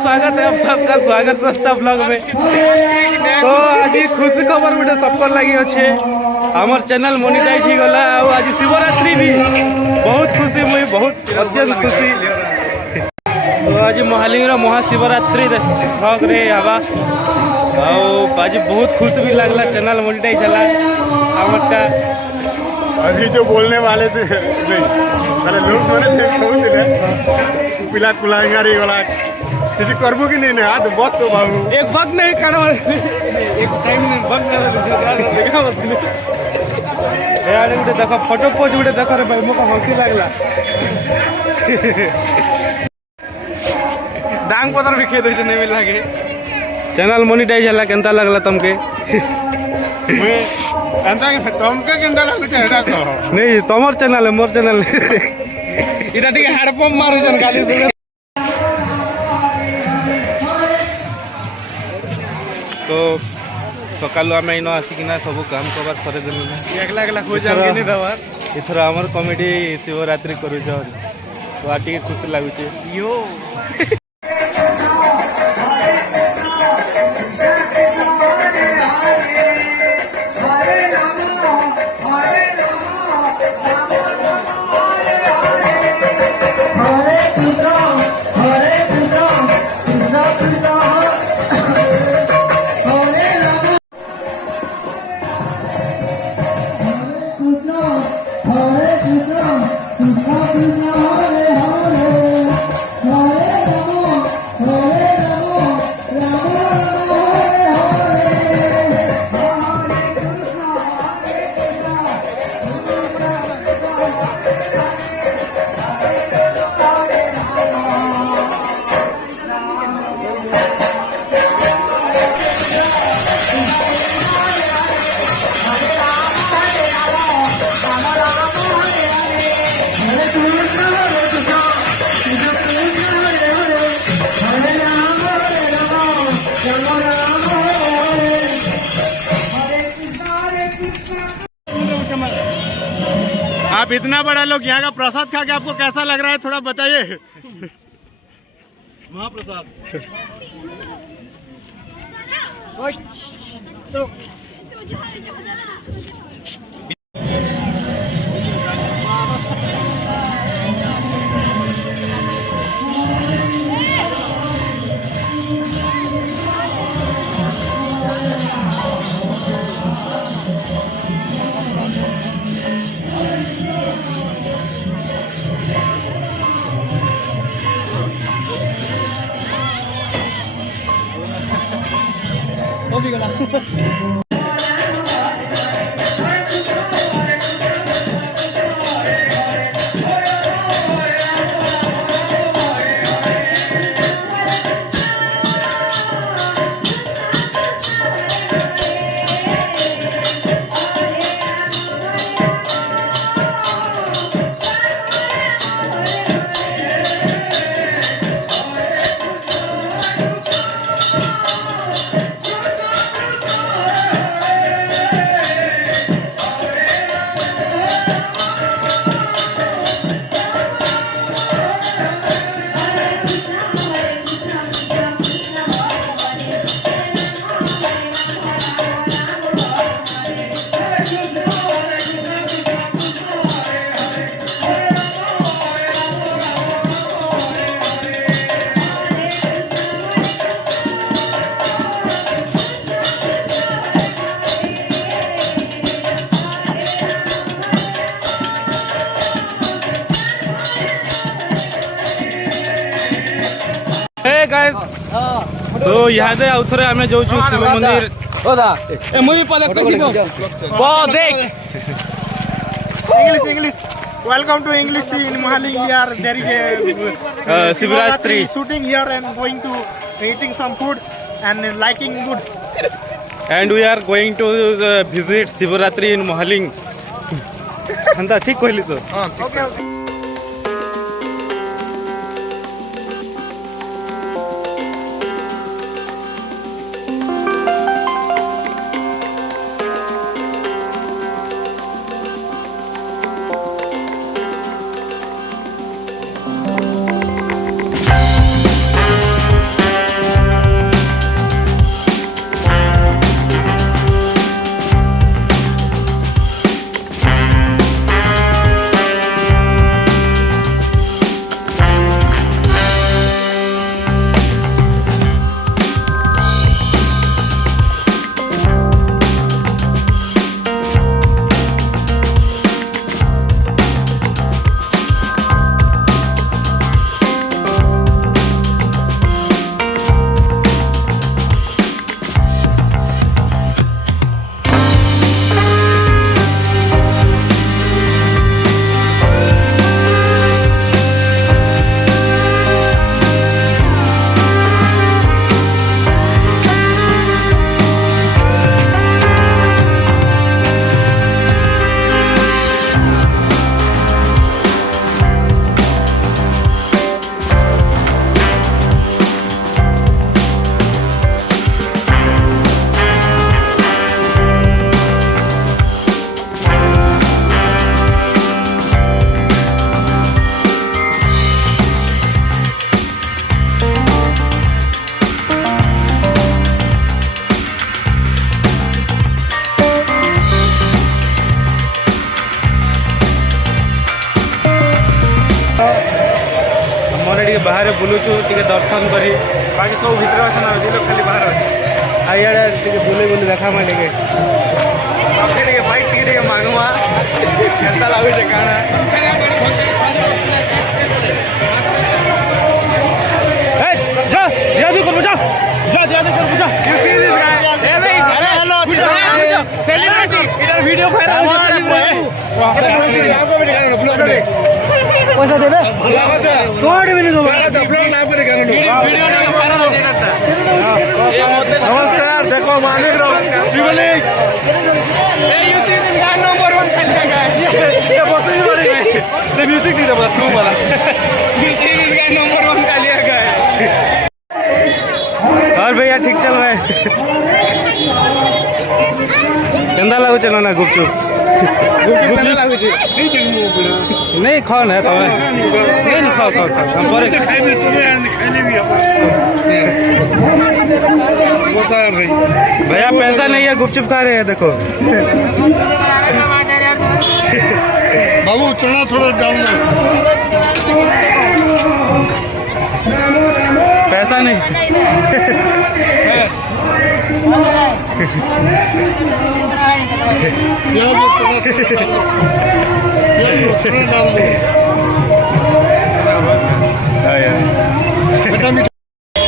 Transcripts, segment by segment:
स्वागत है आप सबका स्वागत सस्ता ब्लॉग में। तो आज खुशी खबर गोटे सबको लगी अच्छे आमर चैनल मोनिटाइज ही गला। आज शिवरात्रि भी बहुत खुशी मुई बहुत अत्यंत खुशी। तो आज महालिंग महाशिवरात्रि ब्लॉग रे आवा आज बहुत खुश भी लगला चैनल मोनिटाइज चला आमरटा। अभी जो बोलने वाले थे नहीं पहले लोग बोले थे बहुत दिन पिला कुलांगारी वाला किसी करबो की नहीं हाथ बहुत तो बाबू एक वक्त नहीं करना एक टाइम में वक्त देखा मत यार गोटे देख फोटो पोज गोटे देख रे भाई मोका हंसी लागला। डांग पतर भी खेद होइछ नहीं लागे। चैनल मोनिटाइज हला केनता लागला तुमके? तुमके केनता लागला एटा कह नहीं तमर चैनल है मोर चैनल इटा ठीक हेडपंप मारुछन खाली सुने। तो सकालू आम इन आसिकिना सब काम कबार करे देलु एकला एकला खोज आम के नहीं दबार इथर हमर कॉमेडी शिवरात्रि करू छ तो आ ठीक खुशी लागु छ यो। आप इतना बड़ा लोग यहाँ का प्रसाद खा के आपको कैसा लग रहा है थोड़ा बताइए। महाप्रसाद तो यहाँ से आउथरे आमे जाऊ शिव मंदिर मुई पले देख English welcome to English in Mahaling here there is a Shivratri shooting here and going to eating some food and liking good and we are going to visit Shivratri in Mahaling अंता ठीक कहली तो ओके ओके। बाहर बुलुचु टिके दर्शन करी बाकी सब भीतर अच्छा ना लोग खाली बाहर अच्छे आइए टिके बुले बुले देखा मैं टिके टिके बाइक टिके मांगवा केंता लागुचे काना जा यादी कर जा जा यादी कर जा You see this guy? Hello. Celebrity इधर वीडियो वायरल पैसा देबे कोड भी नहीं दोबे वीडियो नहीं वायरल हो जाता नमस्कार देखो मालिक रो शिवलिंग You see this guy number 1 guy. ये बस ही मारे गए ये म्यूजिक दी बस तू वाला You see this guy number 1 का लिया गया है. और भैया ठीक चल रहा है केंदा लागू चलो ना गुपचुप केंता लागुचे? नहीं खाओ ना तब नहीं खाओ खाओ खाओ हम पर खाइले भी भैया पैसा नहीं है गुपचुप खा रहे हैं देखो बाबू चना थोड़ा डालना पैसा नहीं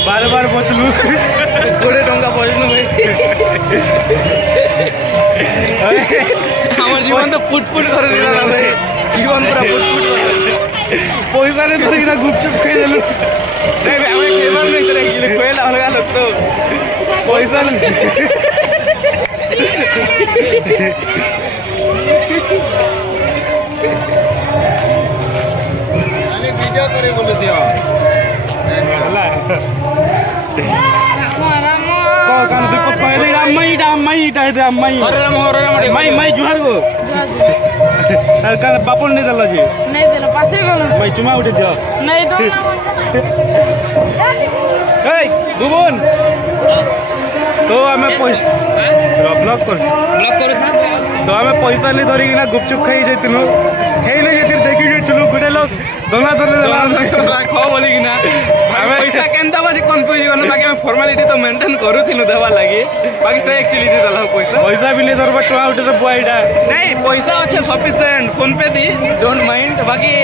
बार बार बचलू 20 टंका बचलू আমার জীবন তো ফুটফুট করে দিল না ভাই জীবন পুরো ফুটফুট করে पैसा नहीं तो ना गुपचुप खाई देलू नहीं भाई हमें केवल नहीं करे कि कोई अलग अलग तो पैसा नहीं वीडियो करे बोले दिया कान दीपक पहले रामई जुहार गो कान बापन नहीं दला जी नहीं देना पासे गलो मैं चुमा उठे दियो नहीं दो ए बुबन तो हमें पैसा ब्लॉक कर तो हमें पैसा नहीं धरी ना गुपचुप खाई जाइतनु खाई ले जाइतिर देखि जाइतनु गुडे लोग दोना धरे खो बोली कि ना हमें पैसा केंता बाजी कंफ्यूज होना बाकी हम फॉर्मेलिटी तो मेंटेन करूथिनु देवा लागि बाकी से एक्चुअली दे दला पैसा पैसा भी नहीं धरबा टुआ उठे तो बुआईडा नहीं पैसा अच्छे सफिशिएंट फोन पे दी डोंट माइंड बाकी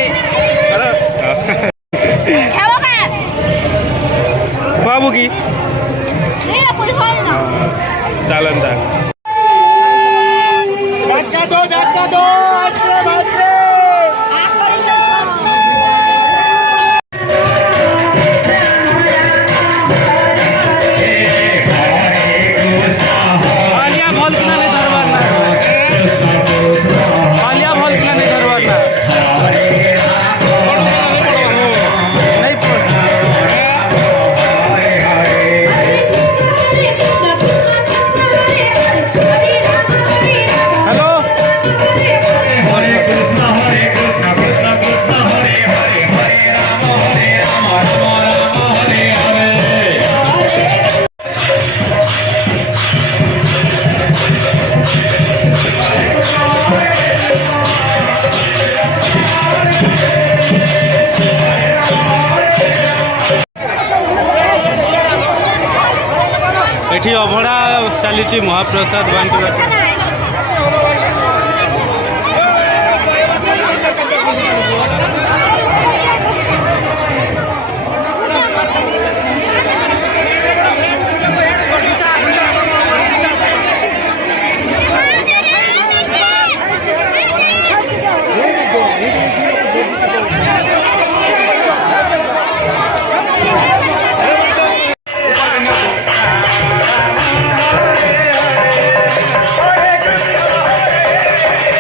खाओ का बाबू की नहीं ना पैसा ना चालंदा झटका दो आलिया भल किना नहीं धरबार ना आलिया भल किना नहीं धरबार ना नहीं पड़ हेलो एठी अभड़ा चली महाप्रसाद बांटी